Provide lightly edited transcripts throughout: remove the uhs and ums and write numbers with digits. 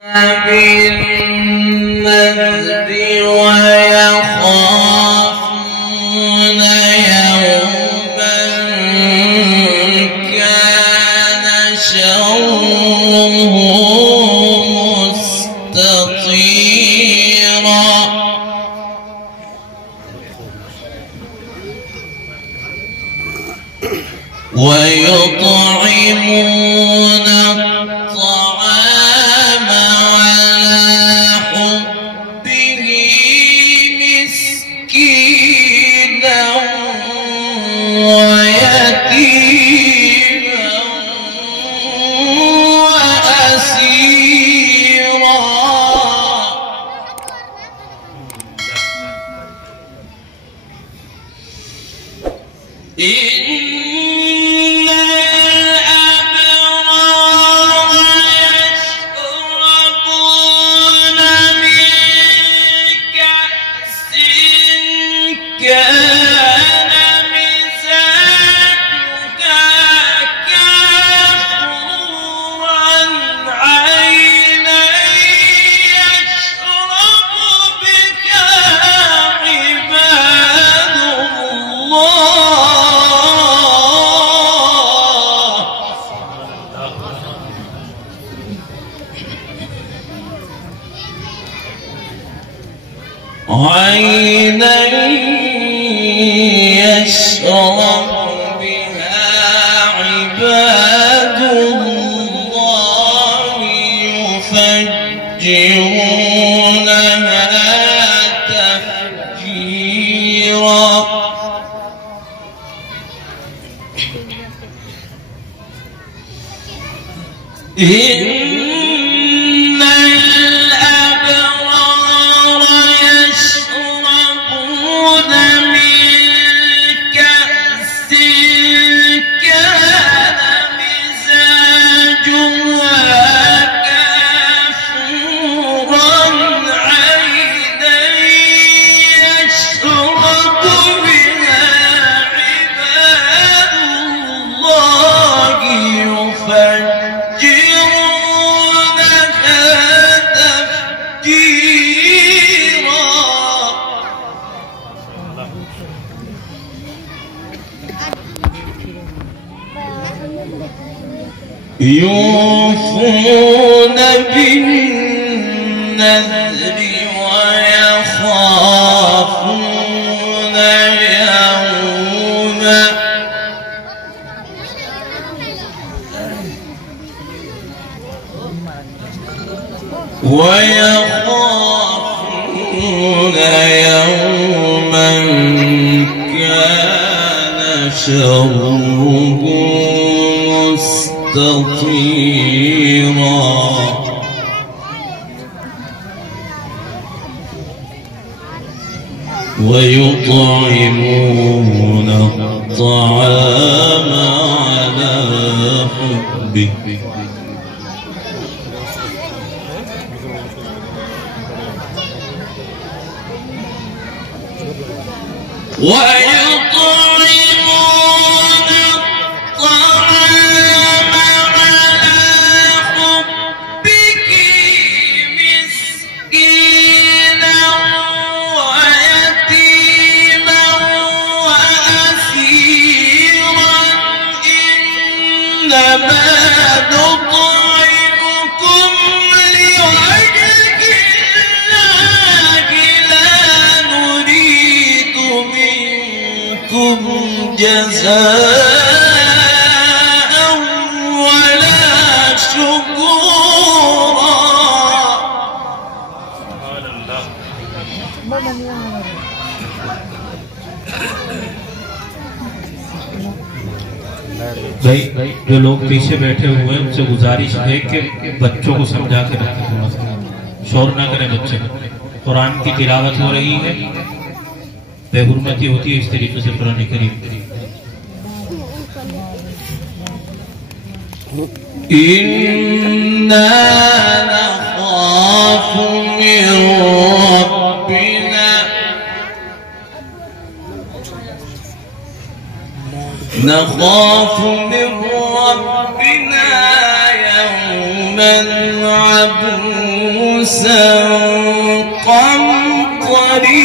بالنذر ويخافون يوما كان شره مستطيرا ويطعمون الطعام على حبه مسكينا ويتيما وأسيرا كان مزاجها كافورا عينا يشرب بها عباد الله عينا يشرب بها عباد الله يفجرونها تفجيرا إن الأبرار يشربون من كأس كان مزاجها كافورا عينا يشرب بها عباد الله يفجرونها تفجيرا يوفون بالنذر ويخافون يوما كان شره مستطيرا ويطعمون الطعام على حبه ويطعمون الطعام على حبه مسكينا ويتيما وأسيرا إنما نطعمكم لوجه الله لا نريد منكم جزاء ولا شكورا. भाई जो लोग पीछे बैठे हुए हैं उनसे गुजारिश है कि बच्चों को समझा कर रखें, शोर ना करें बच्चे। कुरान की तिलावत हो रही है, बेहुरमती होती है, इस तरीके से कुरान करीम इन्ना नखाफु मिन रब्बिना نخاف من ربنا يوما عبوسا عبوسا قمطريرا.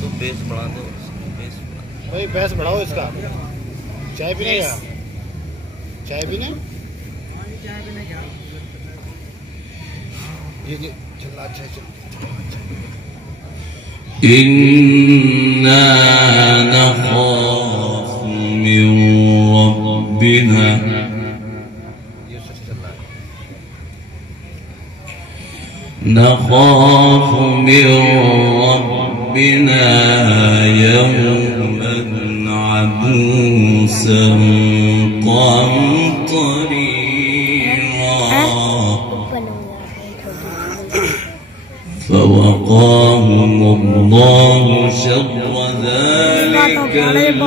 तो बेस बढ़ा दो, बेस भाई बेस बढ़ाओ इसका। चाय पीने क्या? चाय पीने? ये चल अच्छा चल। إنا نخاف من ربنا نخاف من ربنا يوما عبوسا قمطريرا. فوقاهم الله شر ذلك اليوم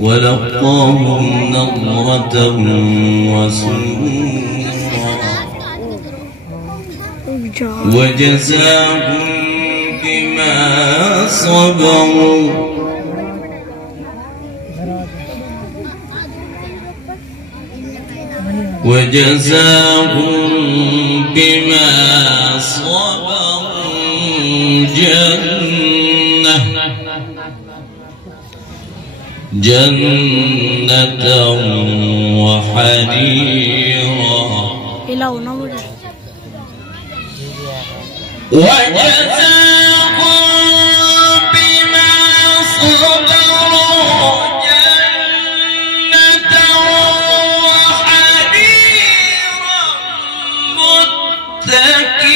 ولقاهم نضرة وسرورا وجزاهم بما صبروا وجزاهم بما صبروا جنة وحريرا. وجزاهم بما صبروا جنة وحريرا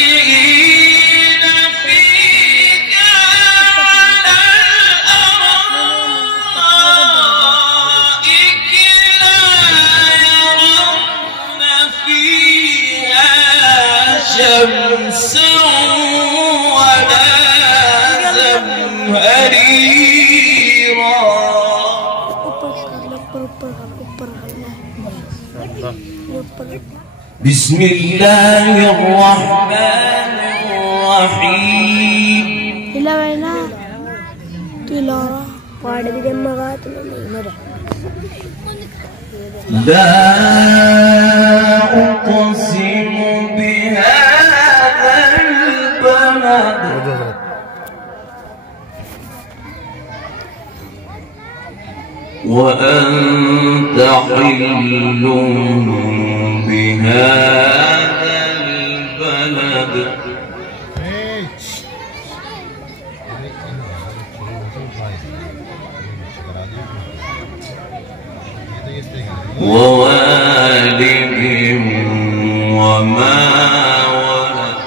متكئين فيها على الأرائك لا يرون فيها شمسا ولا زمهريرا. بسم الله الرحمن الرحيم. لا أقسم بهذا البلد وأنت حل بهذا البلد ووالد وما ولد.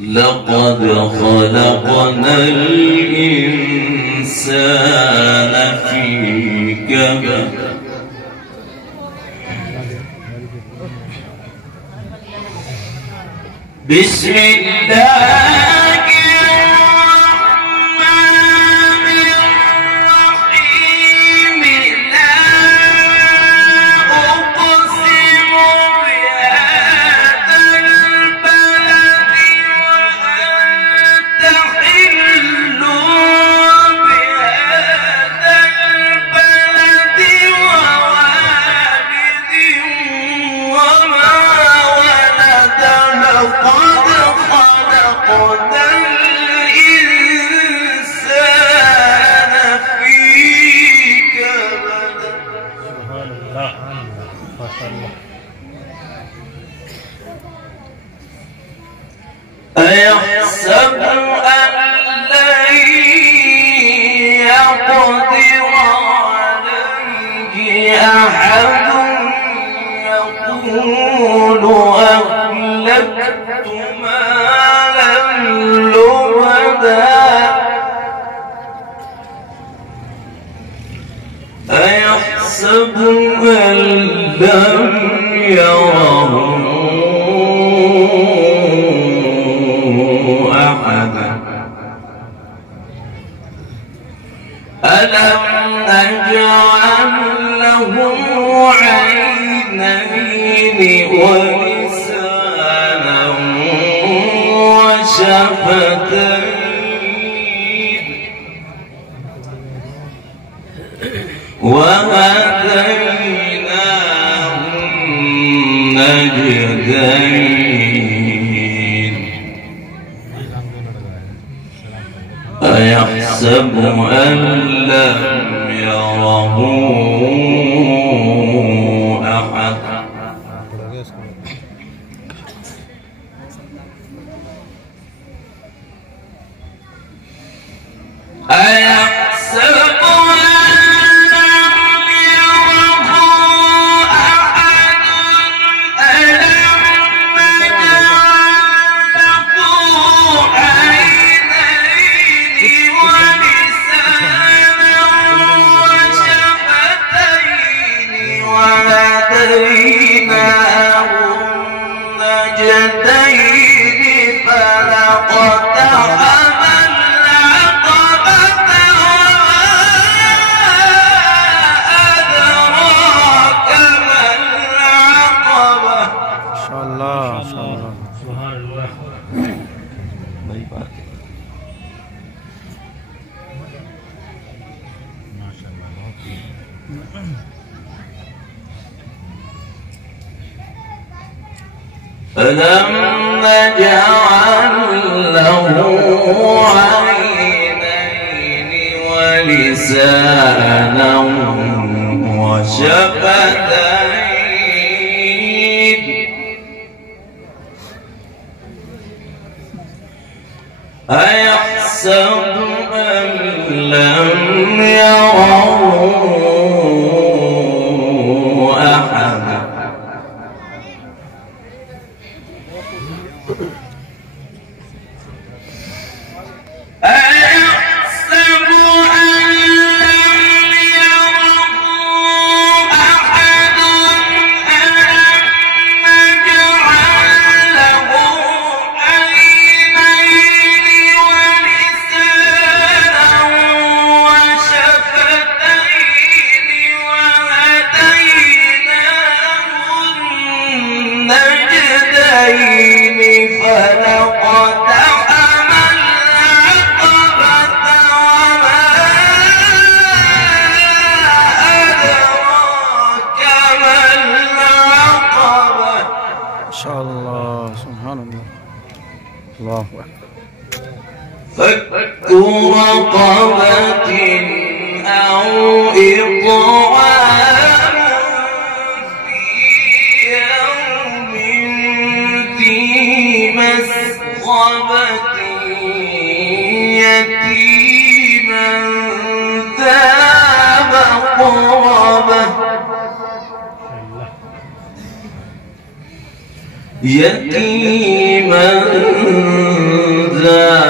لقد خلقنا الإنسان في كبد. بسم الله الرحمن الرحيم. لا أقسم بهذا البلد وأنت حل بهذا البلد ووالد وما ولد. لقد خلقنا الإنسان في كبد. أيحسب أن لن يقدر عليه أحد يقول أهلكت مالا لبدا. أيحسب أن لم يره أحد. ألم نجعل له عينين ولسانا وشفتين وهديناه النجدين أيحسب أن لم يره أحد أيحسب ألم نجعل له عينين ولسانا وشفتين أيحسب أن لم يره أحد أيحسب أن لم يره أحد ألم نجعل له عينين ولسانا وشفتين وهديناه النجدين فلقتحم العقبة وما أدراك ما العقبة ما شاء الله سبحان الله الله أكبر فك رقبة أو إطعام في يوم ذي مسغبة يتيما ذا مقربة يتيما ذا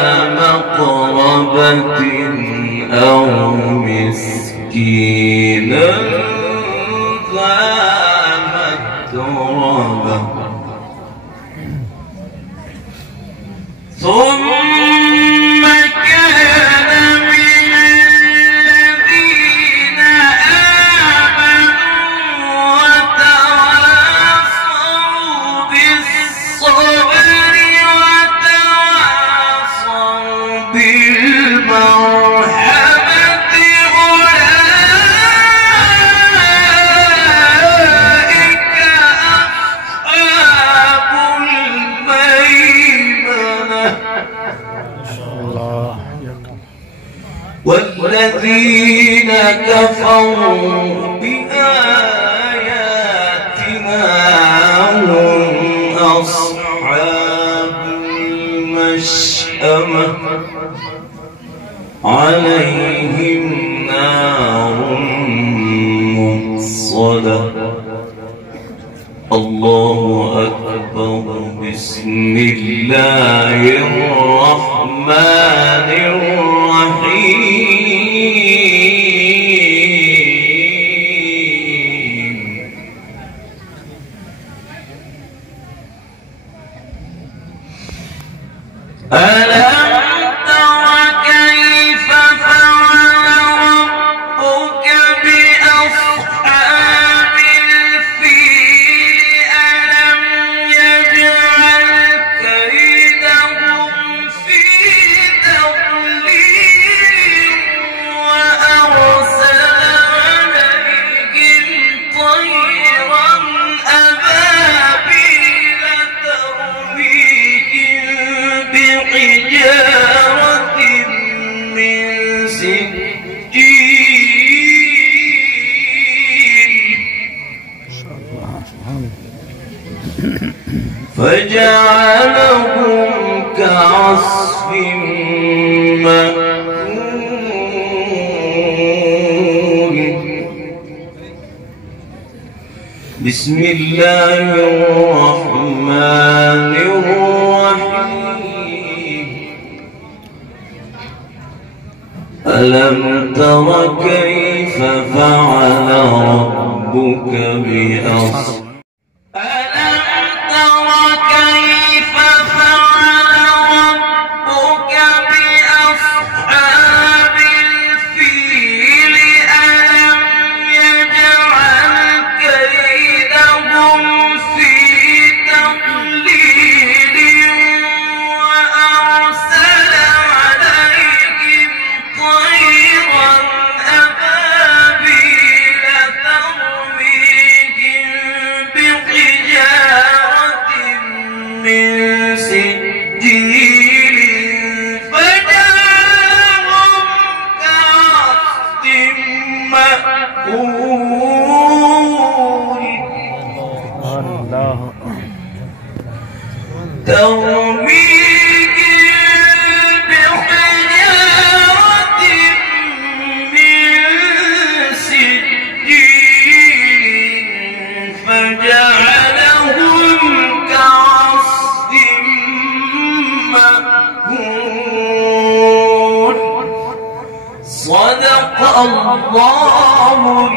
مقربة أو مسكينا ذا متربة ثم كان من الذين آمنوا وتواصوا بالصبر وتواصوا بالمرحمة أولئك أصحاب الميمنة الله يكرم والذين كفروا بآياتنا هم أصحاب المشأمة عليهم نار مؤصدة الله أكبر بسم الله الرحمن الرحيم ألم تر كيف فعل ربك بأصحاب فجعلهم كعصف بسم الله الرحمن الرحيم ألم تر كيف فعل ربك بأصحاب صدق الله